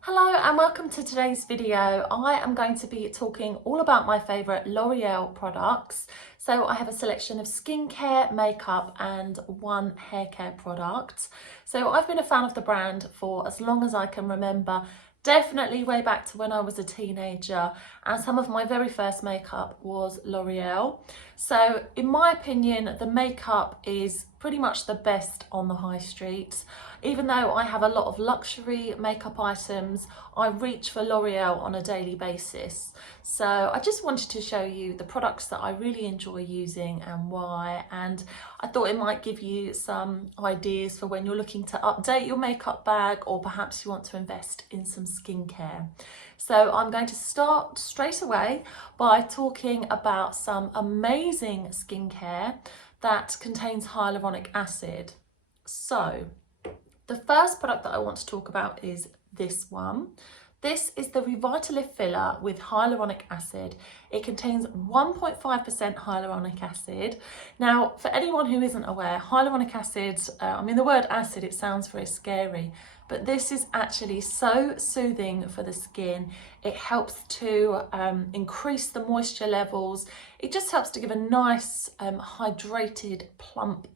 Hello and welcome to today's video. I am going to be talking all about my favourite L'Oreal products. So I have a selection of skincare, makeup and one hair care product. So I've been a fan of the brand for as long as I can remember, definitely way back to when I was a teenager, and some of my very first makeup was L'Oreal. So in my opinion, the makeup is pretty much the best on the high street. Even though I have a lot of luxury makeup items, I reach for L'Oreal on a daily basis. So I just wanted to show you the products that I really enjoy using and why, and I thought it might give you some ideas for when you're looking to update your makeup bag, or perhaps you want to invest in some skincare. So I'm going to start straight away by talking about some amazing skincare that contains hyaluronic acid. So the first product that I want to talk about is this one. This is the Revitalift filler with hyaluronic acid. It contains 1.5% hyaluronic acid. Now, for anyone who isn't aware, hyaluronic acid, the word acid, it sounds very scary, but this is actually so soothing for the skin. It helps to increase the moisture levels. It just helps to give a nice hydrated, plump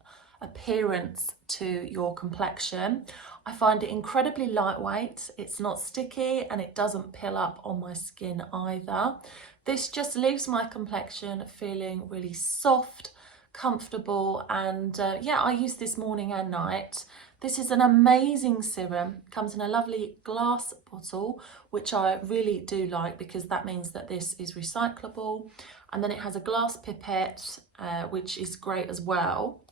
appearance to your complexion. I find it incredibly lightweight, it's not sticky, and it doesn't pill up on my skin either. This just leaves my complexion feeling really soft, comfortable, and yeah, I use this morning and night. This is an amazing serum. It comes in a lovely glass bottle, which I really do like because that means that this is recyclable. And then it has a glass pipette, which is great as well,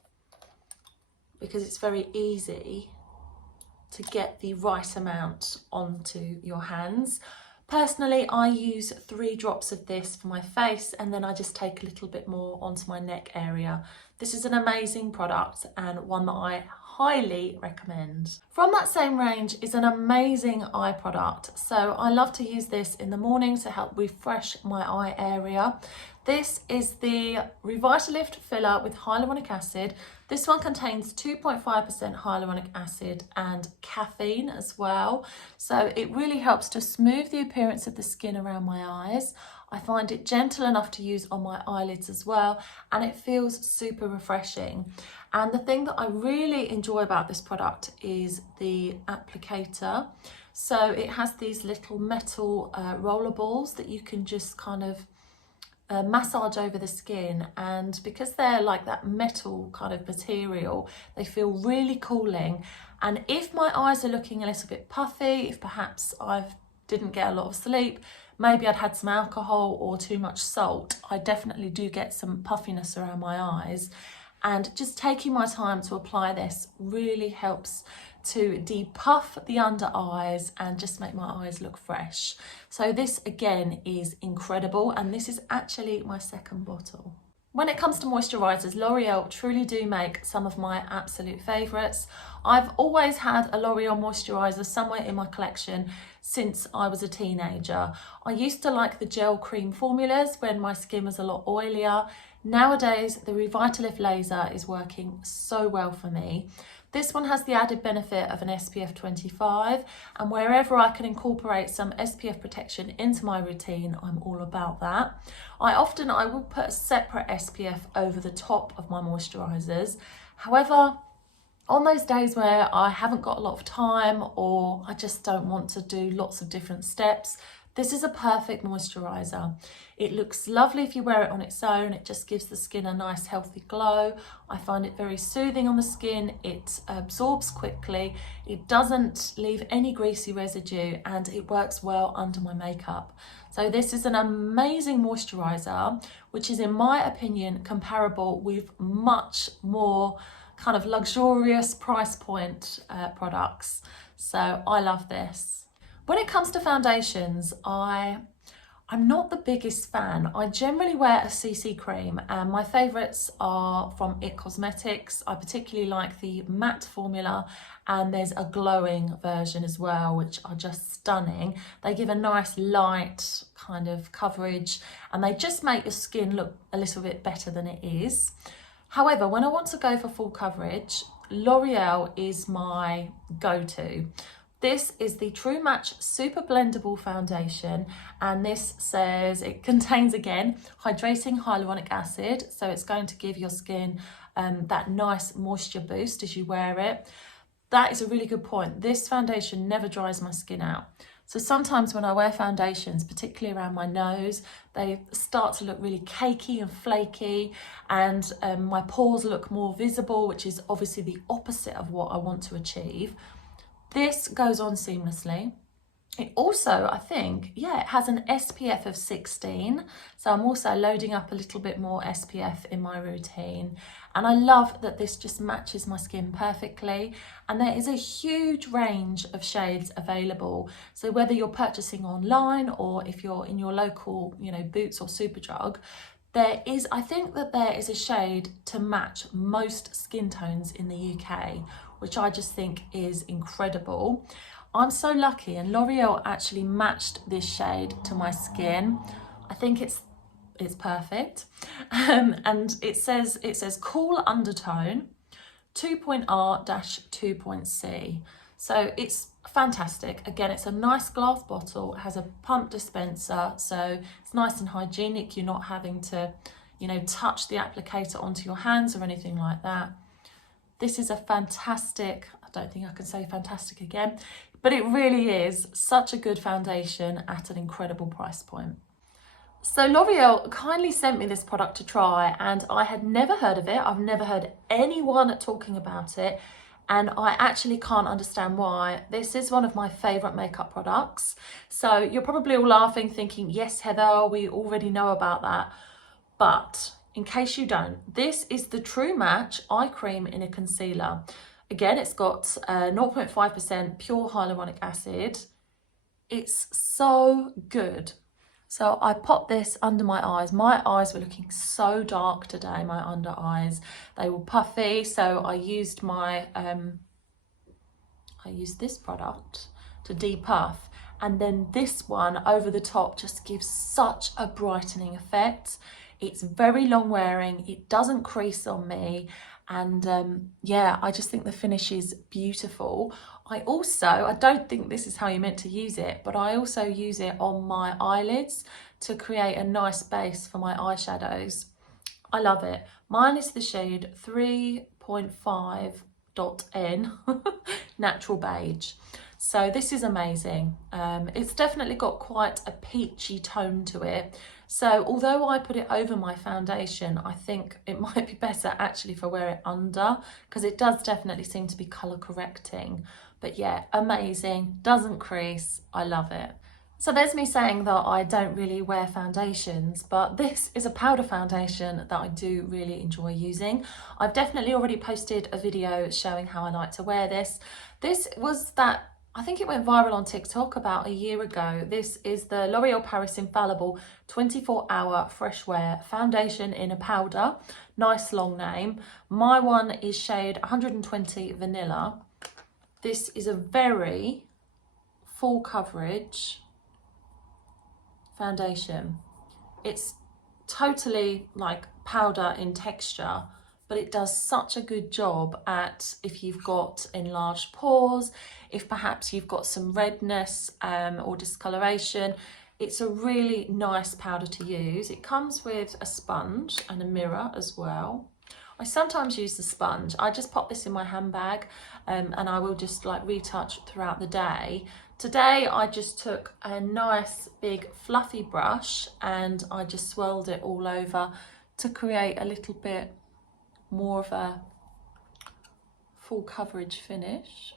because it's very easy to get the right amount onto your hands. Personally, I use 3 drops of this for my face, and then I just take a little bit more onto my neck area. This is an amazing product and one that I highly recommend. From that same range is an amazing eye product. So I love to use this in the morning to help refresh my eye area. This is the Revitalift filler with hyaluronic acid. This one contains 2.5% hyaluronic acid and caffeine as well. So it really helps to smooth the appearance of the skin around my eyes. I find it gentle enough to use on my eyelids as well, and it feels super refreshing. And the thing that I really enjoy about this product is the applicator. So it has these little metal roller balls that you can just kind of massage over the skin, and because they're like that metal kind of material, they feel really cooling. And if my eyes are looking a little bit puffy, if perhaps I didn't get a lot of sleep, maybe I'd had some alcohol or too much salt, I definitely do get some puffiness around my eyes. And just taking my time to apply this really helps to depuff the under eyes and just make my eyes look fresh. So this again is incredible, and this is actually my second bottle. When it comes to moisturisers, L'Oreal truly do make some of my absolute favourites. I've always had a L'Oreal moisturiser somewhere in my collection since I was a teenager. I used to like the gel cream formulas when my skin was a lot oilier. Nowadays, the Revitalift laser is working so well for me. This one has the added benefit of an SPF 25, and wherever I can incorporate some SPF protection into my routine, I'm all about that. I will put a separate SPF over the top of my moisturisers. However, on those days where I haven't got a lot of time, or I just don't want to do lots of different steps, this is a perfect moisturiser. It looks lovely if you wear it on its own. It just gives the skin a nice healthy glow. I find it very soothing on the skin. It absorbs quickly. It doesn't leave any greasy residue, and it works well under my makeup. So this is an amazing moisturiser, which is, in my opinion, comparable with much more kind of luxurious price point products. So I love this. When it comes to foundations, I'm not the biggest fan. I generally wear a CC cream, and my favourites are from IT Cosmetics. I particularly like the matte formula, and there's a glowing version as well, which are just stunning. They give a nice light kind of coverage, and they just make your skin look a little bit better than it is. However, when I want to go for full coverage, L'Oreal is my go-to. This is the True Match Super Blendable Foundation, and this says it contains, again, hydrating hyaluronic acid, so it's going to give your skin that nice moisture boost as you wear it. That is a really good point. This foundation never dries my skin out. So sometimes when I wear foundations, particularly around my nose, they start to look really cakey and flaky, and my pores look more visible, which is obviously the opposite of what I want to achieve. This goes on seamlessly. It also, I think, yeah, it has an SPF of 16. So I'm also loading up a little bit more SPF in my routine. And I love that this just matches my skin perfectly. And there is a huge range of shades available. So whether you're purchasing online or if you're in your local, Boots or Superdrug, I think that there is a shade to match most skin tones in the UK, which I just think is incredible. I'm so lucky, and L'Oreal actually matched this shade to my skin. I think it's perfect. And it says cool undertone 2.R-2.C. So it's fantastic. Again, it's a nice glass bottle. It has a pump dispenser, so it's nice and hygienic. You're not having to, touch the applicator onto your hands or anything like that. This is a fantastic, I don't think I can say fantastic again, but it really is such a good foundation at an incredible price point. So L'Oreal kindly sent me this product to try, and I had never heard of it. I've never heard anyone talking about it, and I actually can't understand why. This is one of my favourite makeup products. So you're probably all laughing, thinking, yes, Heather, we already know about that. But in case you don't, this is the True Match Eye Cream in a Concealer. Again, it's got 0.5% pure hyaluronic acid. It's so good. So I popped this under my eyes. My eyes were looking so dark today, my under eyes. They were puffy, so I used this product to depuff. And then this one over the top just gives such a brightening effect. It's very long wearing, it doesn't crease on me, and yeah, I just think the finish is beautiful. I don't think this is how you're meant to use it, but I also use it on my eyelids to create a nice base for my eyeshadows. I love it. Mine is the shade 3.5.N Natural Beige. So this is amazing. It's definitely got quite a peachy tone to it. So although I put it over my foundation, I think it might be better actually if I wear it under, because it does definitely seem to be colour correcting. But yeah, amazing, doesn't crease, I love it. So there's me saying that I don't really wear foundations, but this is a powder foundation that I do really enjoy using. I've definitely already posted a video showing how I like to wear this. This was that, I think it went viral on TikTok about a year ago. This is the L'Oreal Paris Infallible 24-hour fresh wear foundation in a powder. Nice long name. My one is shade 120 Vanilla. This is a very full coverage foundation. It's totally like powder in texture, but it does such a good job at if you've got enlarged pores, if perhaps you've got some redness or discoloration. It's a really nice powder to use. It comes with a sponge and a mirror as well. I sometimes use the sponge. I just pop this in my handbag and I will just like retouch throughout the day. Today I just took a nice big fluffy brush and I just swirled it all over to create a little bit more of a full coverage finish.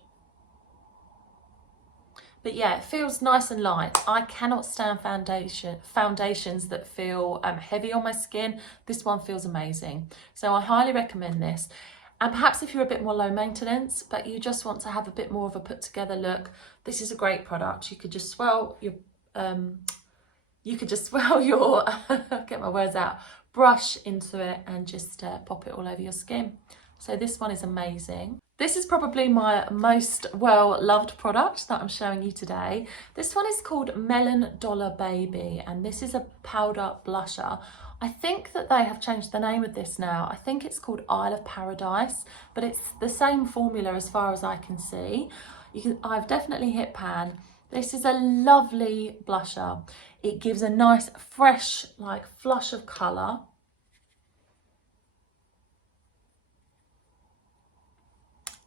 But yeah, it feels nice and light. I cannot stand foundations that feel heavy on my skin. This one feels amazing. So I highly recommend this. And perhaps if you're a bit more low maintenance, but you just want to have a bit more of a put together look, this is a great product. You could just swirl your, get my words out, brush into it and just pop it all over your skin. So this one is amazing. This is probably my most well-loved product that I'm showing you today. This one is called Melen Dollar Baby, and this is a powder blusher. I think that they have changed the name of this now. I think it's called Isle of Paradise, but it's the same formula as far as I can see. I've definitely hit pan. This is a lovely blusher. It gives a nice fresh like flush of colour.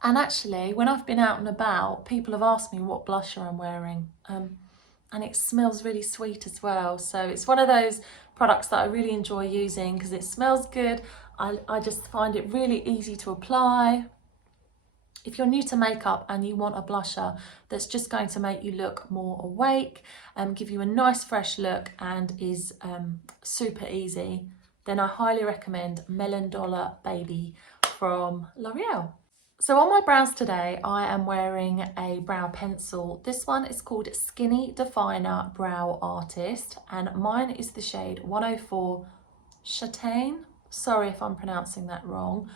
And actually, when I've been out and about, people have asked me what blusher I'm wearing. And it smells really sweet as well. So it's one of those products that I really enjoy using because it smells good. I just find it really easy to apply. If you're new to makeup and you want a blusher that's just going to make you look more awake, give you a nice fresh look and is super easy, then I highly recommend Melen Baby from L'Oreal. So on my brows today, I am wearing a brow pencil. This one is called Skinny Definer Brow Artist, and mine is the shade 104 Chatain. Sorry if I'm pronouncing that wrong.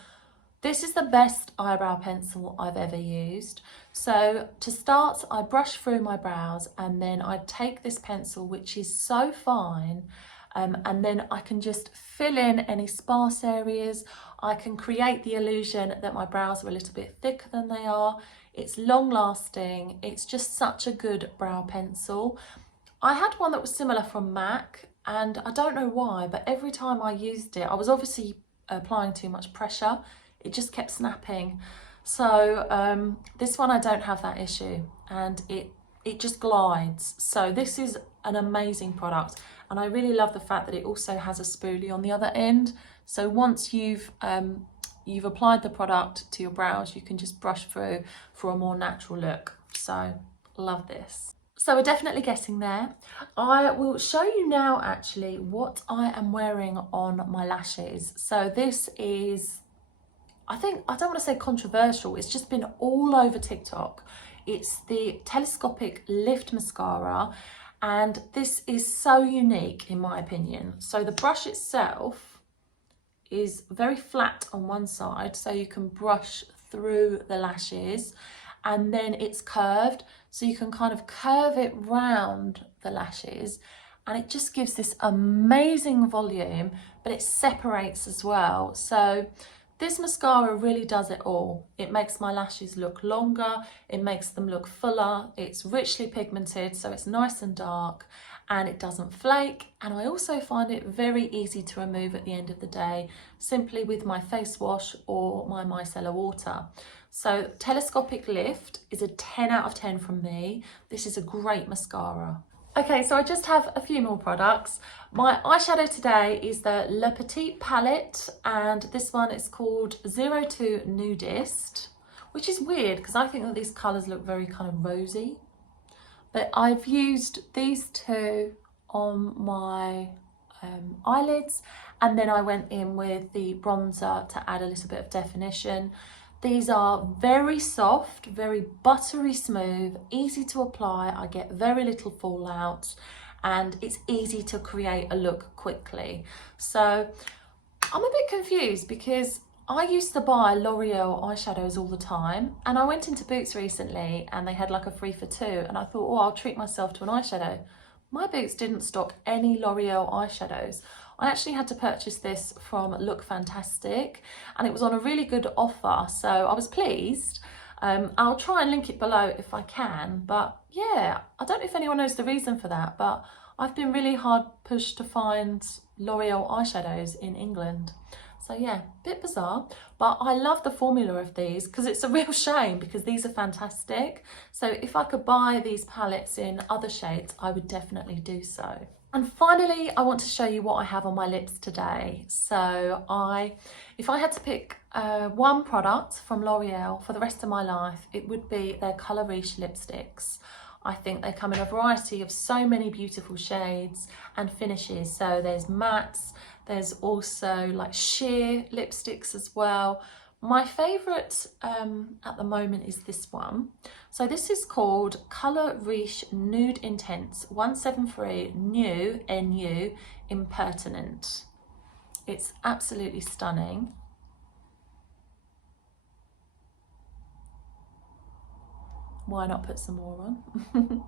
This is the best eyebrow pencil I've ever used. So to start, I brush through my brows and then I take this pencil, which is so fine, and then I can just fill in any sparse areas. I can create the illusion that my brows are a little bit thicker than they are. It's long lasting. It's just such a good brow pencil. I had one that was similar from MAC and I don't know why, but every time I used it, I was obviously applying too much pressure. It just kept snapping. So this one I don't have that issue and it just glides. So this is an amazing product. And I really love the fact that it also has a spoolie on the other end. So once you've applied the product to your brows, you can just brush through for a more natural look. So love this. So we're definitely getting there. I will show you now actually what I am wearing on my lashes. So this is, I don't want to say controversial, it's just been all over TikTok. It's the Telescopic Lift Mascara. And this is so unique in my opinion. So the brush itself is very flat on one side, so you can brush through the lashes, and then it's curved, so you can kind of curve it round the lashes, and it just gives this amazing volume, but it separates as well. So this mascara really does it all. It makes my lashes look longer, it makes them look fuller, it's richly pigmented, so it's nice and dark, and it doesn't flake. And I also find it very easy to remove at the end of the day, simply with my face wash or my micellar water. So Telescopic Lift is a 10 out of 10 from me. This is a great mascara. Okay, so I just have a few more products. My eyeshadow today is the La Petite palette, and this one is called 02 Nudist, which is weird because I think that these colours look very kind of rosy. But I've used these two on my eyelids, and then I went in with the bronzer to add a little bit of definition. These are very soft, very buttery smooth, easy to apply. I get very little fallout and it's easy to create a look quickly. So I'm a bit confused because I used to buy L'Oreal eyeshadows all the time, and I went into Boots recently and they had like a 3 for 2, and I thought, oh, I'll treat myself to an eyeshadow. My Boots didn't stock any L'Oreal eyeshadows. I actually had to purchase this from LOOKFANTASTIC and it was on a really good offer, so I was pleased. I'll try and link it below if I can, but yeah, I don't know if anyone knows the reason for that, but I've been really hard pushed to find L'Oreal eyeshadows in England. So yeah, bit bizarre, but I love the formula of these because it's a real shame because these are fantastic. So if I could buy these palettes in other shades, I would definitely do so. And finally, I want to show you what I have on my lips today. So if I had to pick one product from L'Oreal for the rest of my life, it would be their Colour Riche lipsticks. I think they come in a variety of so many beautiful shades and finishes. So there's mattes, there's also like sheer lipsticks as well. My favourite at the moment is this one. So this is called Colour Riche Nude Intense 173 New NU Impertinent. It's absolutely stunning. Why not put some more on?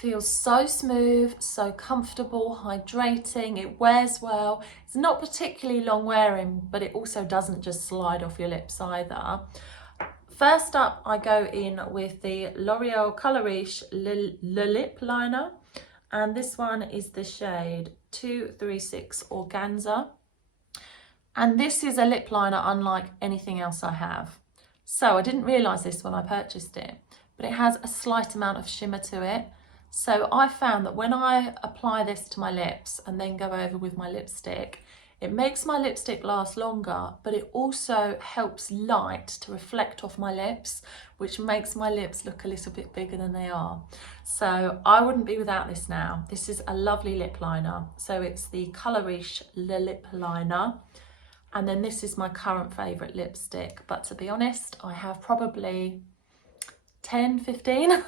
Feels so smooth, so comfortable, hydrating, it wears well. It's not particularly long wearing, but it also doesn't just slide off your lips either. First up, I go in with the L'Oreal Color Riche Le Lip Liner, and this one is the shade 236 Organza. And this is a lip liner unlike anything else I have. So I didn't realise this when I purchased it, but it has a slight amount of shimmer to it. So I found that when I apply this to my lips and then go over with my lipstick, it makes my lipstick last longer, but it also helps light to reflect off my lips, which makes my lips look a little bit bigger than they are. So I wouldn't be without this now. This is a lovely lip liner. So it's the Color Riche Le Lip Liner. And then this is my current favourite lipstick. But to be honest, I have probably 10, 15.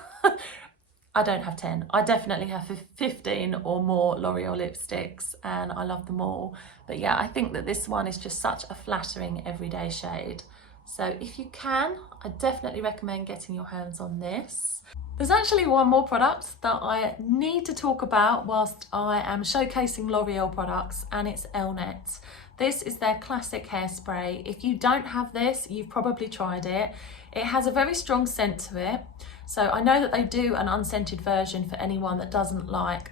I don't have 10. I definitely have 15 or more L'Oreal lipsticks, and I love them all. But yeah, I think that this one is just such a flattering everyday shade. So if you can, I definitely recommend getting your hands on this. There's actually one more product that I need to talk about whilst I am showcasing L'Oreal products, and it's Elnet. This is their classic hairspray. If you don't have this, you've probably tried it. It has a very strong scent to it. So I know that they do an unscented version for anyone that doesn't like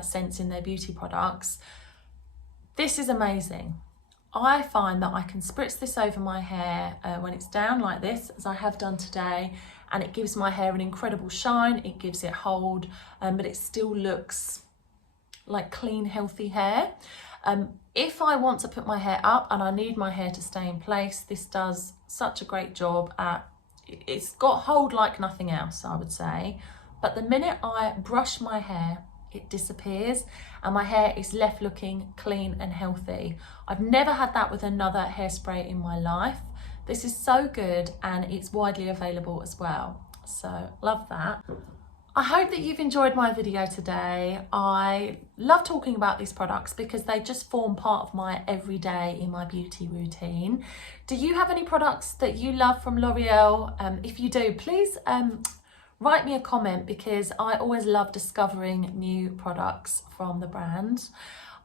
scents in their beauty products. This is amazing. I find that I can spritz this over my hair when it's down like this, as I have done today, and it gives my hair an incredible shine, it gives it hold, but it still looks like clean, healthy hair. If I want to put my hair up and I need my hair to stay in place, this does such a great job at, it's got hold like nothing else, I would say. But the minute I brush my hair, it disappears and my hair is left looking clean and healthy. I've never had that with another hairspray in my life. This is so good, and it's widely available as well. So love that. I hope that you've enjoyed my video today. I love talking about these products because they just form part of my everyday in my beauty routine. Do you have any products that you love from L'Oreal? If you do, please write me a comment, because I always love discovering new products from the brand.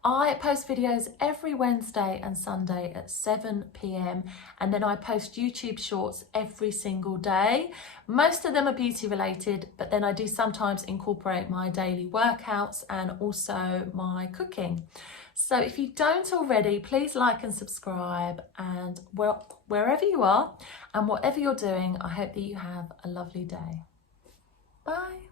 I post videos every Wednesday and Sunday at 7 p.m. and then I post YouTube shorts every single day. Most of them are beauty related, but then I do sometimes incorporate my daily workouts and also my cooking. So if you don't already, please like and subscribe, and wherever you are and whatever you're doing, I hope that you have a lovely day. Bye.